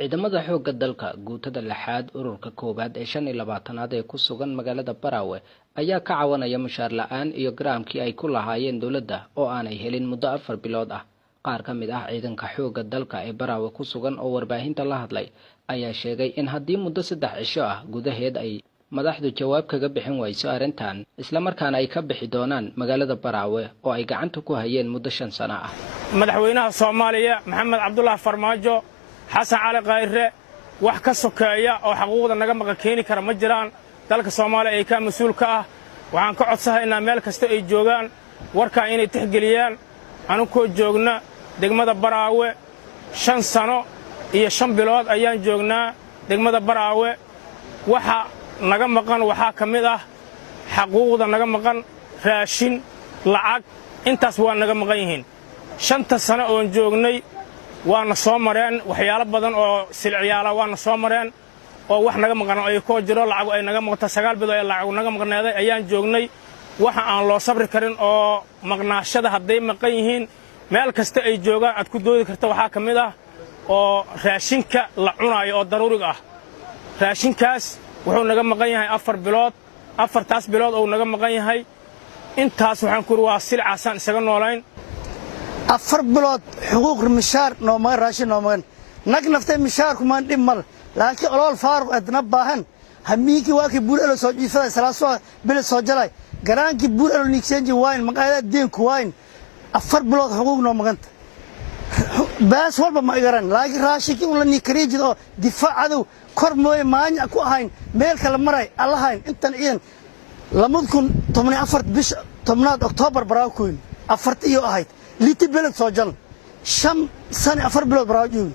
ciidamada xoogga dalka guutada lixaad ururka koowaad ee 25aad ee ku sugan magaalada Barawe ayaa ka cawanaya mushaar la'aan iyo garaamkii ay ku lahaayeen dawladda oo aanay helin muddo 4 bilood ah. qaar ka mid ah ciidanka xoogga dalka ee Barawe ku sugan oo warbaahinta la hadlay ayaa sheegay in haddii muddo 3 cisho ah gudaheed ay madaxdu jawaab kaga bixin wayso arrintan isla markaana ay ka bixi doonaan magaalada Barawe oo ay gacanta ku hayeen muddo 5 sano ah. madaxweynaha Soomaaliya Maxamed Cabdullaahi Farmaajo xasan cali qayre wax ka sokeeya oo xuquuqda naga maqan keeni kara ma jiraan. dalka Soomaaliya ay ka mas'uul ka ah waxaan ka codsanaynaa meel kasta ay joogaan warka inay tixgeliyaan. anukoo joogna degmada Barawe 5 sano iyo 5 bilood ayaan joognaa degmada Barawe. waxa naga maqan waxaa ka mid ah xuquuqda naga maqan raashin lacag intaas waa naga maqan yihiin. 5 sano oo joognay waana soo mareen waxyaalo badan oo silciyaala waana soo mareen oo wax naga maqan ay ko jiro lacag ay naga maqan 9 bilood ay lacag naga maqnaaday ayaan joognay. waxa aan loo sabri karin oo maqnaashada haday maqan yihiin meel kasta ay joogaan aad ku doodi karto waxaa ka mid ah oo raashinka la cunayo oo daruuriga ah. raashinkaas wuxuu naga maqan yahay 4 bilood 4taas bilood oo naga maqan yahay intaas waxaan ku waa silcaasan isaga noolayn 4 bilood xuquuq mishaar nooma raashin nooma nag naftay mishaar kuma dhimal laakiin olol faaruq adna baahan hamiiki waa ki buul elo soo jiifada salaaso bil soo jalay garaanki buul elo nixenji wine maqaayada deen ku wine 4 bilood xuquuq nooma ganta baas walba ma igaran laakiin raashinki uu la nikriijido difaacadu kor mooy maanya ku ahayn meel kala maray allahayn intan ciidan 2014 bish 10 Oktoobar Barawe 4 iyo ahayd ليتي بلد سوجل شم سنة 4 بلاد براجون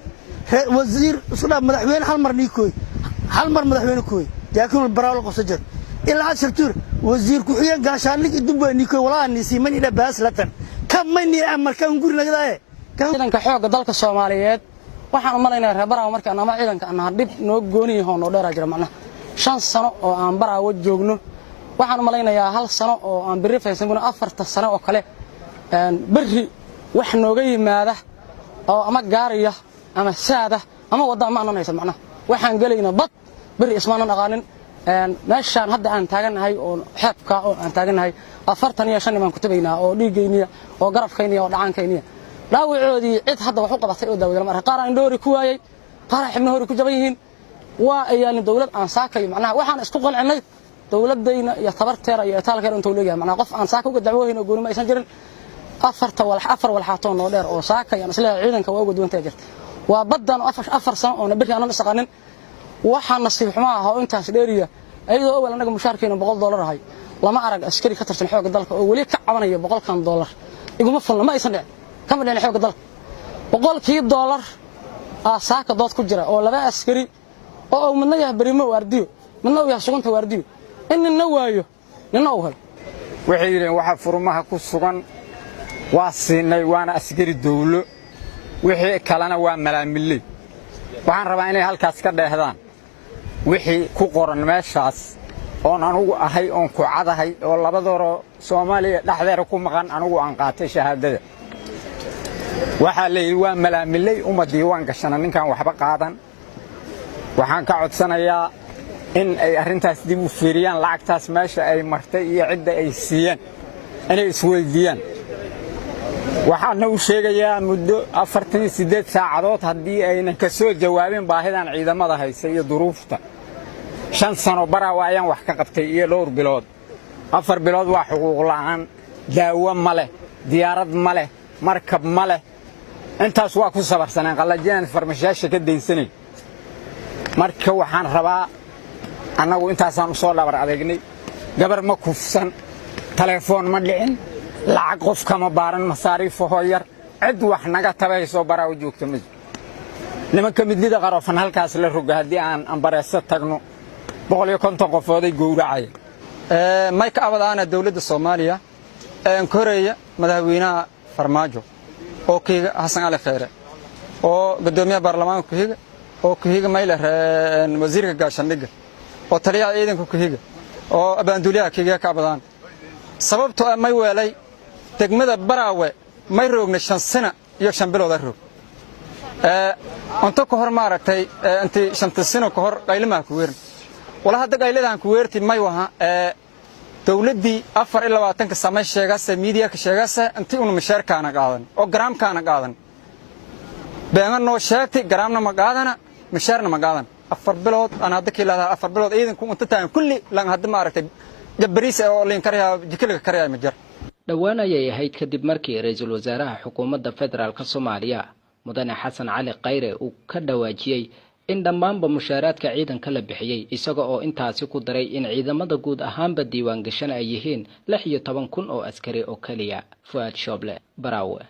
وزير صلاح مدحوين حلمر نيكوي حلمر مدحوين كوي جاكون البراول قصجر إلا 10 تور وزير كوحيان قاشان لك الدبا نيكوي والله نسي من إلى باس لتن كم مني أمر كان نقول لك ده ciidanka xoogga dalka Soomaaliyeed waxaan u maleynayaa reer Barawe markaan ama ciidanka aan dib noo gooniyo oo noo dheera jira macna 5 sano oo aan Barawe joogno waxaan u maleynayaa 1 sano oo aan biri faysan 4 sano oo kale bari wax nooga yimaada oo ama gaariya ama saada ama wada ma aanaysan macna waxaan galeeyna bad bari ismaan aqaanin meeshaan hadda aan taaganahay oo xeebka oo aan taaganahay 45 imaan ku tabaynaa oo dhiigayniya oo garafkayniya oo dhacaankayniya dhaawacoodii cid hadda wax u qabatay oo daawada mar qaar aan dhoori ku waayay qaar xibno hore ku jaban yihiin waa ayaan dawlad aan saakay macna waxaan isku qalcinay dawladayna iyo tabarteera iyo taalkeer intuu leeyahay macna qof aan saaka uga dacwooyeen oo gooni ma aysan jirin afar walxaatoon oo dheer oo saakayaan isla ciidanka waa uga duwantay jirta waa badan 4 sano oo nabir aan isaqanin waxa nasiib xumo ah oo intaas dheeriya ayadoo awal anaga mushaarkeena $100 ahay lama arag askari ka tirsan xoogga dalka oo wali ka cabanaya $100 iguma fulna ma aysan dhicin kama dhicin xoogga dalka $100 saaka dood ku jira oo laba askari oo midna yahay barimo waardiyo midna yahay sugunta waardiyo inna waayo ninna oo hal waxay yireen waxa furmaha ku sugan waa siinay waana askari dawlo wixii kalena waa malaamilay waxaan rabaa inay halkaas ka dheehdaan wixii ku qoran meeshaas oo anigu ahay oo ku cadahay oo labadooro Soomaaliya dhaxdeer ku maqan anigu aan qaatay shahaadada waxa leeyahay waa malaamilay uma diiwaan gashana ninkan waxba qaadan waxaan ka codsanayaa in ay arrintaas dib u fiiriyaan lacagtaas meesha ay martay iyo cidda ay siiyeen inay isweydiiyaan waxaan u sheegayaa muddo 48 saacadood haddii aynan ka soo jawaabin baahidan ciidamada haysa iyo duruufta 5 sano Barawe ayaan wax ka qabtay iyo 2 bilood 4 bilood waa xuquuq la'aan daawo ma leh diyaarad ma leh markab ma leh intaas waa ku sabarsanaan qalajeen farmashaasha ka deynsanay marka waxaan rabaa annagu intaasaan soo dhabar adeegnay gabar ma kufsan telefoon ma dhicin lacag qof kama baaran masaariif hooyar cid wax naga tabayso Barawe joogto mid nimanka midida qarafan halkaas la roga hadii aan ambareeso tagno 150 qofooday gowracay mayka abadaana dawladda Soomaaliya koreeya madaxweynaha Farmaajo oo kiiga Xasan Cali Khayre oo gudoomiyaha baarlamaanka kiiga oo kiiga mayl wasiirka gaashaandhigga oo taliyaha ciidanka kiiga oo abaanduliyaha kiiga ka abadaan sababtoo may weelay degmada Barawe may roogna 5 sano iyo 5 bilood roog أنت كهر ما ركتي أنت شنت السنة كهر قيل ما كوير ولا هذا قيل ده عن كويرتي ما يوها دولتي أفر إلا واتنك السماء الشجاسة ميديا كشجاسة أنت أنو مشارك كأنا قاعدن أو جرام كأنا قاعدن بيعمل نو شاكتي جرامنا ما قاعدنا مشارنا ما قاعدن أفر بلود أنا هذا كلا أفر بلود إذا كنت تعمل كل لان هذا ما ركتي جبريس أو لين كريها جكل كريها مجر dhowaan ayay ahayd kadib markii ra'iisul wasaaraha xukuumadda federaalka Soomaaliya mudane Xasan Cali Khayre uu ka dhawaajiyay in dhammaanba mushaaraadka ciidanka la bixiyay isaga oo intaasi ku daray in ciidamada guud ahaanba diiwaan gashan ay yihiin 16,000 oo askari oo kaliya Fuad Shoble Barawe.